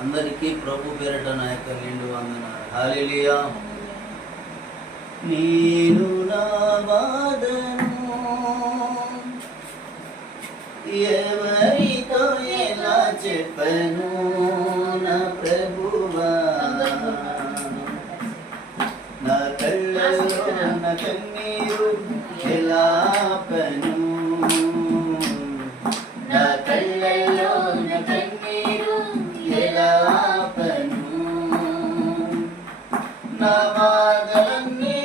అందరికీ ప్రభు పేరట నా యొక్క నిండు వందనాలు. హల్లెలూయా. నేను నా బాధను ఎవరితో ఎలా చెప్పను నా ప్రభువా, నా కళ్ళలో నా కన్నీరు ఎలా ఆపను, నా కళ్ళలో నా కన్నీరు ఎలా ఆపను, నా బాధలన్నీ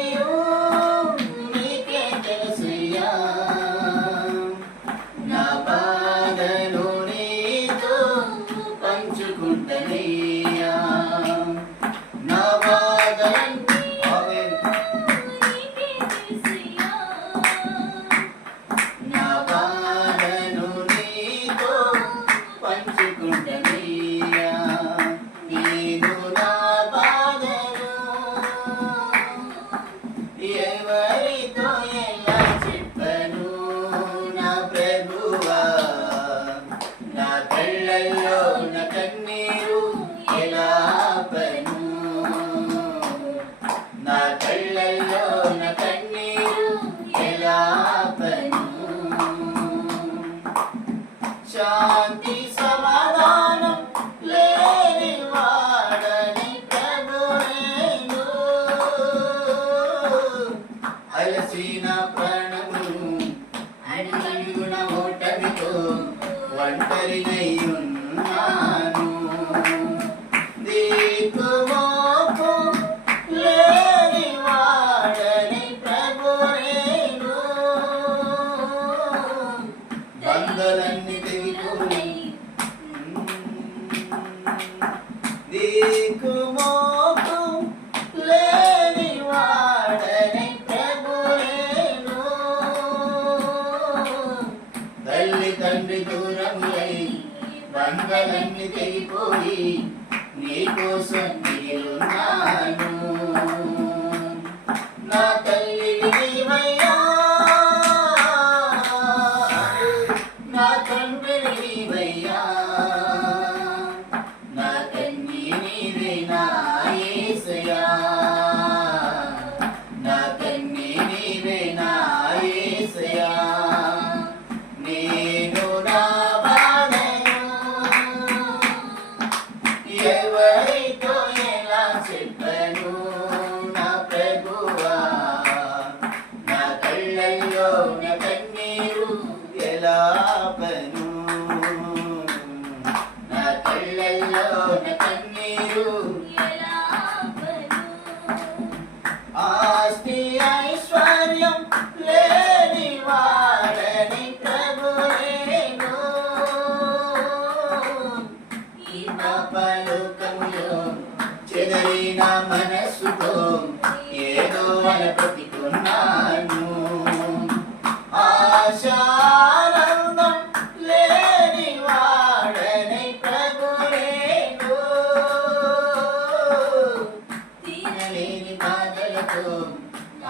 నీకే తెలుసయ్యా, నా బాధను నీతో పంచుకుంటనయ్యా, నా బాధలన్నీ నా బాధను నీతో పంచుకుంటనయ్యా, నేను నా బాధను ఎవరితో ఎలా చెప్పను నా ప్రభువా, నా కళ్ళల్లో నా కన్నీరు ఎలా ఆపను, నా కళ్ళల్లో నా కన్నీరు ఎలా ఆపను, శాంతి సమాధానం లేని వాడని ప్రభు నేను, అలసిన ప్రాణమును అడుగడుగున ఓటమితో ఒంటరినయ్యున్నాను, దిక్కుమోకు లేని వాడని ప్రభు నేను, బంధలన్నీ తెగిపోయి దిక్కుమోకు లేని వాడని ప్రభు నేను, తల్లి తండ్రి దూరములై బంధలన్నీ తెగిపోయి నీకోసం మిగిలున్నాను, నా తల్లి నీవయ్యా, నా తండ్రి నీవయ్యా, నా కన్నీ నీవే నా యేసయ్యా, నా కన్నీ నీవే నా యేసయ్యా, నేను నా బాధను ఎవరితో ఎలా చెప్పను నా ప్రభువా, నా కళ్ళల్లో నా కన్నీరు ఎలా ఆపను, నా కళ్ళల్లో నా కన్నీరు ఎలా ఆపను, ఆస్తి ఐశ్వర్యం లేని వాడని ప్రభు నేను, ఈ పాపలోకములో చెదరిన మనస్సుతో ఏదో అనుకుంటున్నాను, ఆశానందం లేని వాడని ప్రభు నేను, తీరలేని బాధలతో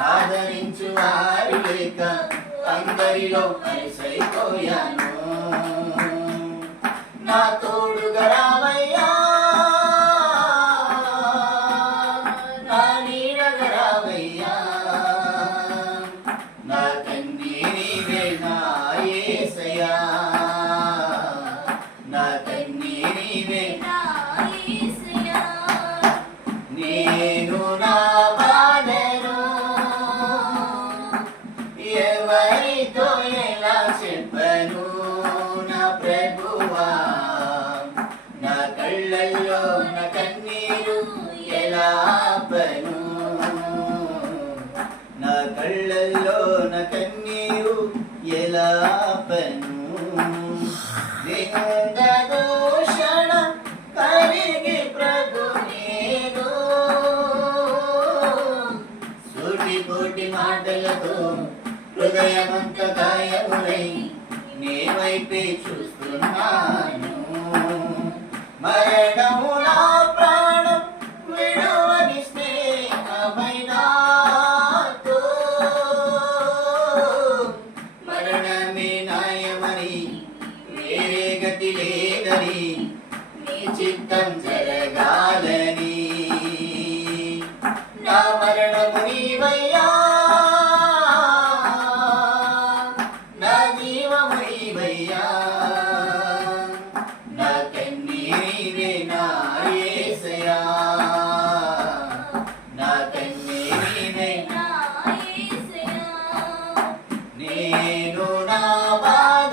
ఆదరించు వారు లేక అందరిలో కలిసైపోయాను, నా తోడుగా రావయ్యా, నా నీడగా రావయ్యా, నా కన్నీ నీవే నా యేసయ్యా, నా కన్నీ నీవే నా యేసయ్యా, నేను నా బాధను ఎవరితో ఎలా చెప్పను నా ప్రభువా, నా కళ్ళల్లో నా కన్నీరు ఎలా ఆపను, నా కళ్ళల్లో నా కన్నీరు ఎలా ఆపను, నింద దూషణ కలిగి ప్రభు నేను, సూటిపోటి మాటలతో హృదయమంత గాయములై నీ వైపే చూస్తున్నాను, మరణము నా ప్రాణం విడువని స్నేహమైనాతో, మరణమే న్యాయమని వేరే గతి లేదని నీ చిత్తం నేను నా భార్య